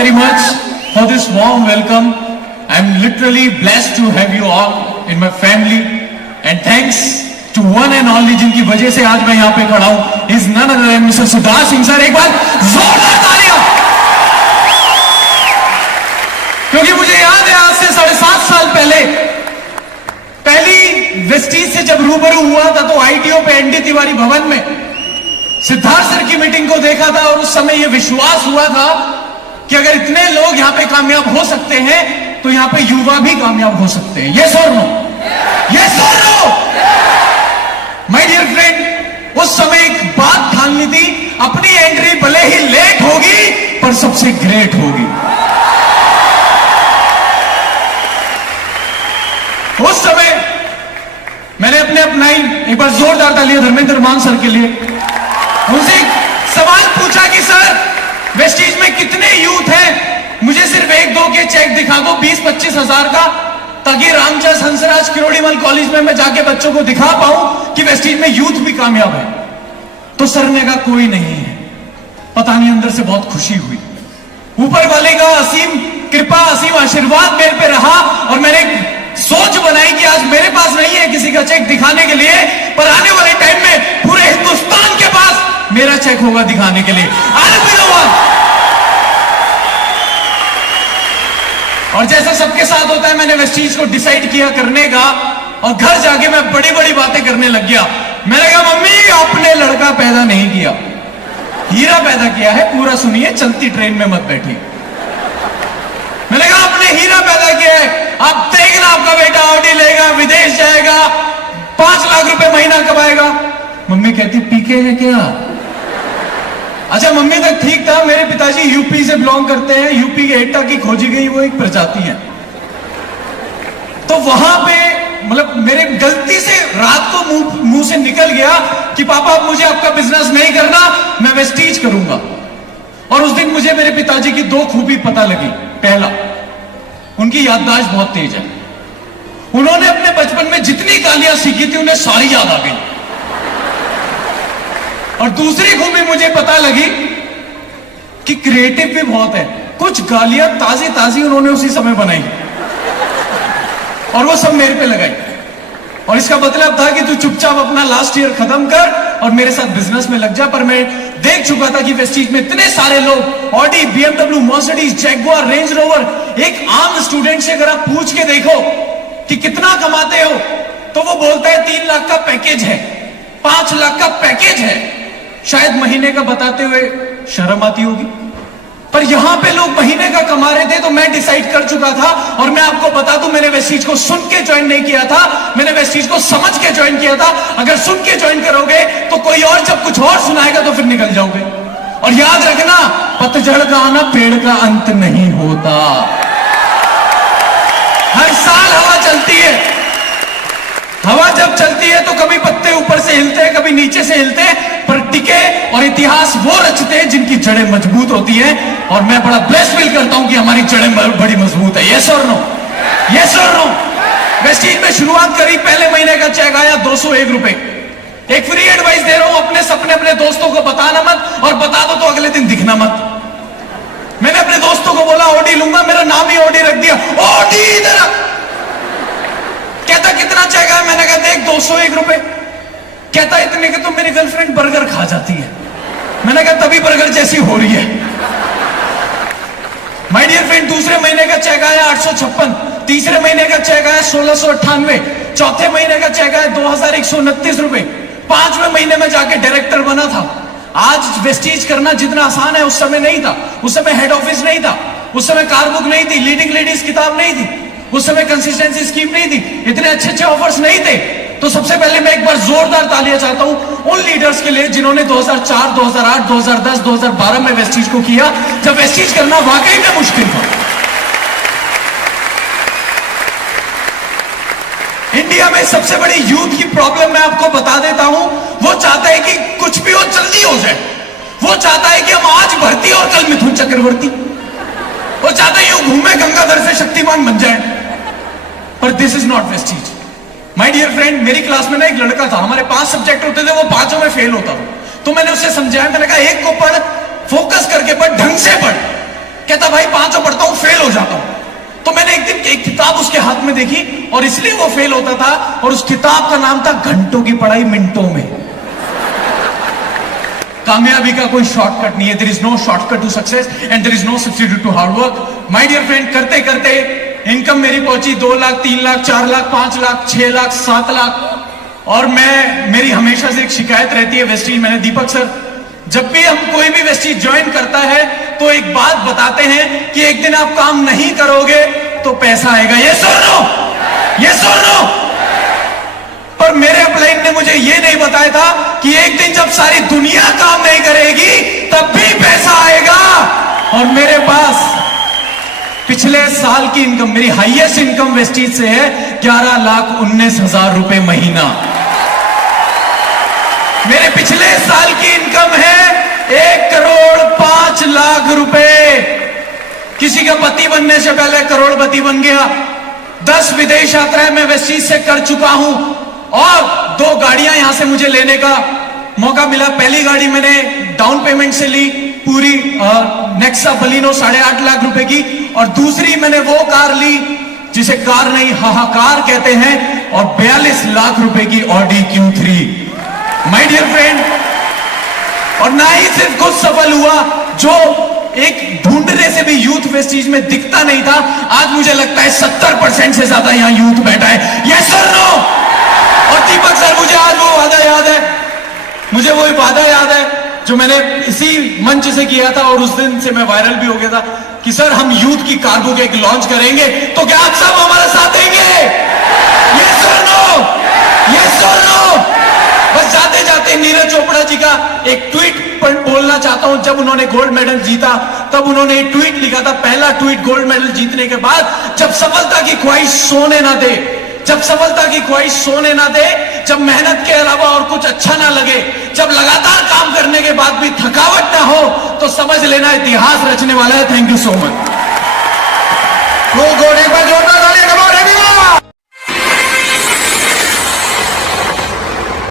very much for this warm welcome. I'm literally blessed to have you all in my family, and thanks to one and only जिनकी वजह से आज मैं यहाँ पे खड़ा हूँ, is none other than Mr. Siddharth Singh sir. एक बार जोरदार तालियां, क्योंकि मुझे याद है आज से 7.5 साल पहले पहली वेस्टीज से जब रूबरू हुआ था तो आईटीओ पे एनडी तिवारी भवन में सिद्धार्थ सर की मीटिंग को देखा था, और उस समय यह विश्वास हुआ था कि अगर इतने लोग यहां पे कामयाब हो सकते हैं तो यहां पे युवा भी कामयाब हो सकते हैं. यस और नो? यस और नो? माय डियर फ्रेंड, उस समय एक बात ठाननी थी, अपनी एंट्री भले ही लेट होगी पर सबसे ग्रेट होगी. उस समय मैंने अपने अपनाई, एक बार जोरदार तालियां धर्मेंद्र मान सर के लिए. उनसे एक सवाल पूछा कि सर वेस्टीज में कितने यूथ हैं, मुझे सिर्फ 1-2 के चेक दिखा दो 20-25 हजार का, ताकि रामचंद्र हंसराज किरोड़ीमल कॉलेज में मैं जाके बच्चों को दिखा पाऊं कि वेस्टीज में यूथ भी कामयाब है. तो सर ने कहा कोई नहीं है. पता नहीं अंदर से बहुत खुशी हुई. ऊपर वाले का असीम कृपा, असीम आशीर्वाद मेरे पे रहा, और मैंने सोच बनाई कि आज मेरे पास नहीं है किसी का चेक दिखाने के लिए, पर आने वाले टाइम में पूरे हिंदुस्तान के पास मेरा चेक होगा दिखाने के लिए. और जैसा सबके साथ होता है, मैंने वेस्टीज को डिसाइड किया करने का, और घर जाके मैं बड़ी बड़ी बातें करने लग गया. मैंने कहा मम्मी आपने लड़का पैदा नहीं किया, हीरा पैदा किया है. पूरा सुनिए, चलती ट्रेन में मत बैठिए. मैंने कहा आपने हीरा पैदा किया है, आप देखना आपका बेटा ऑडी लेगा, विदेश जाएगा, 5 लाख रुपए महीना कमाएगा. मम्मी कहती पीके है क्या? अच्छा मम्मी तक ठीक था. मेरे पिताजी यूपी से बिलोंग करते हैं. यूपी के एटा की खोजी गई वो एक प्रजाति है. तो वहां पे मतलब मेरे गलती से रात को मुंह से निकल गया कि पापा मुझे आपका बिजनेस नहीं करना, मैं वेस्टीज करूंगा. और उस दिन मुझे मेरे पिताजी की 2 खूबी पता लगी. पहला, उनकी याददाश्त बहुत तेज है. उन्होंने अपने बचपन में जितनी गालियां सीखी थी उन्हें सारी याद आ गई. और दूसरी खूबी मुझे पता लगी कि क्रिएटिव भी बहुत है. कुछ गालियां ताजी ताजी उन्होंने उसी समय बनाई और वो सब मेरे पे लगाई. और इसका मतलब था कि तू चुपचाप अपना लास्ट ईयर खत्म कर और मेरे साथ बिजनेस में लग जा. पर मैं देख चुका था कि वेस्टीज में इतने सारे लोग Audi, BMW, Mercedes, Jaguar, range rover, एक आम स्टूडेंट से अगर आप पूछ के देखो कि कितना कमाते हो तो वो बोलता है 3 लाख का पैकेज है, 5 लाख का पैकेज है. शायद महीने का बताते हुए शर्म आती होगी, पर यहां पे लोग महीने का कमा रहे थे. तो मैं डिसाइड कर चुका था, और मैं आपको बता दूं, मैंने वेस्टीज को सुन के ज्वाइन नहीं किया था, मैंने वेस्टीज को समझ के ज्वाइन किया था. अगर सुन के ज्वाइन करोगे तो कोई और जब कुछ और सुनाएगा तो फिर निकल जाओगे. और याद रखना, पतझड़ का आना पेड़ का अंत नहीं होता. हर साल हवा चलती है. हवा जब चलती है तो कभी पत्ते ऊपर से हिलते हैं, कभी नीचे से हिलते हैं, पर टिके और इतिहास वो रचते हैं जिनकी जड़ें मजबूत होती हैं. और मैं बड़ा ब्लेस्ड फील करता हूं कि हमारी जड़ें बड़ी मजबूत है. यस और नो? यस और नो? वेस्टीज में शुरुआत करी, पहले महीने का चेक आया 201 रुपए. एक फ्री एडवाइस दे रहा हूं, अपने सपने अपने दोस्तों को बताना मत, और बता दो तो अगले दिन दिखना मत. मैंने अपने दोस्तों को बोला ऑडी लूंगा, मेरा नाम ही ऑडी रख दिया. ऑडी इधर कहता कितना चेक आया? मैंने कहा देख 201 रुपए. कहता इतने के तो मेरी गर्लफ्रेंड बर्गर खा जाती है. मैंने कहा तभी बर्गर जैसी हो रही है. माय डियर फ्रेंड, दूसरे महीने का चेक आया 856, तीसरे महीने का चेक आया 1698, चौथे महीने का चेक आया 2129 रुपए. 5वें महीने में जाके डायरेक्टर बना था. आज वेस्टीज करना जितना आसान है उस समय नहीं था. उस समय हेड ऑफिस नहीं था, उस समय कार बुक नहीं थी, लीडिंग लेडीज किताब नहीं थी, उस समय कंसिस्टेंसी स्कीम नहीं थी, इतने अच्छे अच्छे ऑफर्स नहीं थे. तो सबसे पहले मैं एक बार जोरदार तालियां चाहता हूं उन लीडर्स के लिए जिन्होंने 2004, 2008, 2010, 2012 में वेस्टीज को किया, जब वेस्टीज करना वाकई में मुश्किल था. इंडिया में सबसे बड़ी यूथ की प्रॉब्लम मैं आपको बता देता हूं. वो चाहता है कि कुछ भी हो जल्दी हो जाए. वो चाहता है कि हम आज भर्ती और कल मिथुन चक्रवर्ती. वो चाहता है यूं घूमे गंगाधर से शक्तिमान बन जाए. पर this is not Vestige. My dear friend, मेरी क्लास में ना एक लड़का था, हमारे 5 सब्जेक्ट होते थे, वो 5 में फेल होता था. तो मैंने उससे समझाया, मैंने कहा एक को पढ़, फोकस करके पढ़, ढंग से पढ़. कहता भाई पांचों पढ़ता हूं, फेल हो जाता हूं। तो मैंने एक दिन एक किताब उसके हाथ में देखी और इसलिए वो फेल होता था, और उस किताब का नाम था घंटों की पढ़ाई मिनटों में। कामयाबी का कोई शॉर्टकट नहीं है। There is no shortcut to success and there is no substitute to hard work. My dear friend, करते करते इनकम मेरी पहुंची 2 लाख, 3 लाख, 4 लाख, 5 लाख, 6 लाख, 7 लाख। और मेरी हमेशा से एक शिकायत रहती है वेस्टीज, मैंने दीपक सर, जब भी हम कोई भी वेस्टीज ज्वाइन करता है तो एक बात बताते हैं कि एक दिन आप काम नहीं करोगे तो पैसा आएगा। ये सुनो, ये सुनो। पर मेरे अपलाइन ने मुझे ये नहीं बताया था कि एक दिन जब सारी दुनिया काम नहीं करेगी तब भी पैसा आएगा। और मेरे पास पिछले साल की इनकम, मेरी हाईएस्ट इनकम वेस्टीज से है 11,19,000 रुपए महीना। मेरे पिछले साल की इनकम है 1,05,00,000 रुपए। किसी का पति बनने से पहले करोड़पति बन गया। 10 विदेश यात्राएं मैं वेस्टीज से कर चुका हूं और 2 गाड़ियां यहां से मुझे लेने का मौका मिला। पहली गाड़ी मैंने डाउन पेमेंट से ली, पूरी नेक्सा बलिनो 8.5 लाख रुपए की, और दूसरी मैंने वो कार ली जिसे कार नहीं हाहाकार कहते हैं, और 42 लाख रुपए की Audi Q3। My dear friend, और ना ही सिर्फ कुछ सफल हुआ, जो एक ढूंढने से भी यूथ वेस्टीज में दिखता नहीं था, आज मुझे लगता है 70% से ज्यादा यहां यूथ बैठा है। यस और नो? और दीपक सर, मुझे आज वो वादा याद है, मुझे वो वादा याद है जो मैंने इसी मंच से किया था, और उस दिन से मैं वायरल भी हो गया था कि सर हम यूथ की कार्गो के एक लॉन्च करेंगे, तो क्या आप सब हमारा साथ देंगे? यस और नो? यस और नो? बस जाते जाते नीरज चोपड़ा जी का एक ट्वीट पर बोलना चाहता हूं। जब उन्होंने गोल्ड मेडल जीता तब उन्होंने एक ट्वीट लिखा था, पहला ट्वीट गोल्ड मेडल जीतने के बाद, जब सफलता की ख्वाहिश सोने ना दे, जब सफलता की ख्वाहिश सोने ना दे, जब मेहनत के अलावा और कुछ अच्छा ना लगे, जब लगातार काम करने के बाद भी थकावट ना हो, तो समझ लेना इतिहास रचने वाला है। Thank you so much. एक बार जोरदार तालियां।